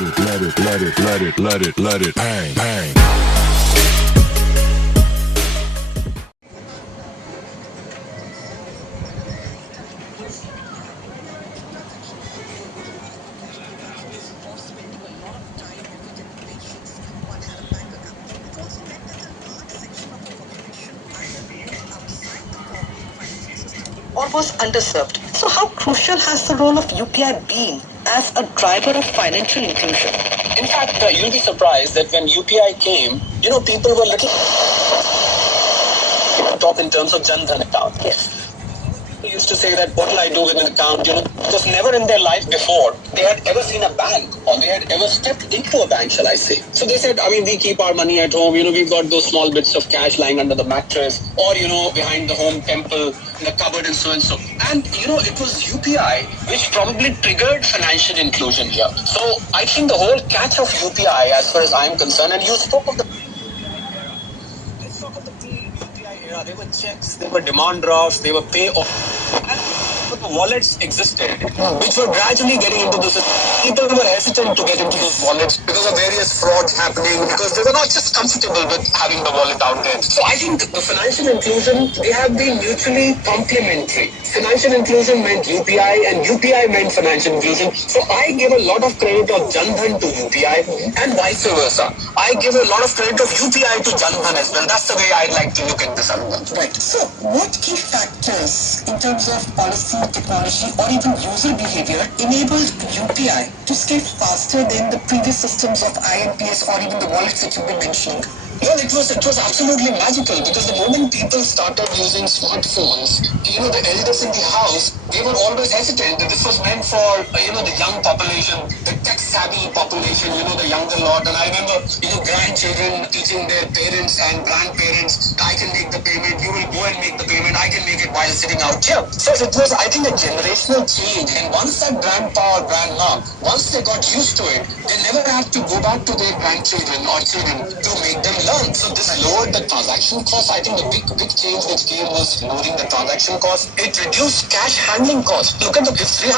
let it bang, bang. Or was underserved. So how crucial has the role of UPI been as a driver of financial inclusion? In fact, you'll be surprised that when UPI came, people were little talk in terms of Jan Dhan account. Yes. People used to say that what will I do with an account? Because never in their life before they had ever seen a bank or they had ever stepped into a bank, shall I say. So they said, we keep our money at home. We've got those small bits of cash lying under the mattress or, behind the home temple in the cupboard and so and so. And, it was UPI which probably triggered financial inclusion here. So I think the whole catch of UPI, as far as I'm concerned, and you spoke of the pre-UPI era, there were checks, there were demand drafts, there were pay off. And wallets existed, which were gradually getting into this. People were hesitant to get into those wallets because of various frauds happening, because they were not just comfortable with having the wallet out there. So I think the financial inclusion, they have been mutually complementary. Financial inclusion meant UPI and UPI meant financial inclusion. So I give a lot of credit of Jan Dhan to UPI and vice versa. I give a lot of credit of UPI to Jan Dhan as well. That's the way I'd like to look at this. Right. So what key factors in terms of policy, technology or even user behavior enabled UPI to scale faster than the previous systems of IMPS or even the wallets that you've been mentioning? Well, it was absolutely magical because the moment people started using smartphones, the elders in the house, they were always hesitant that this was meant for, the young population, the tech-savvy population, the younger lot. And I remember, grandchildren teaching their parents and grandparents, I can make the payment, you will go and make the payment, I can make it while sitting out here. So it was, I think, a generational change. And once that grandpa or grandma, once they got used to it, they never had to go back to their grandchildren or children to make them learn. So this lowered the transaction cost. I think the big change which came was lowering the transaction cost. It reduced cash handling cost. Look at the 300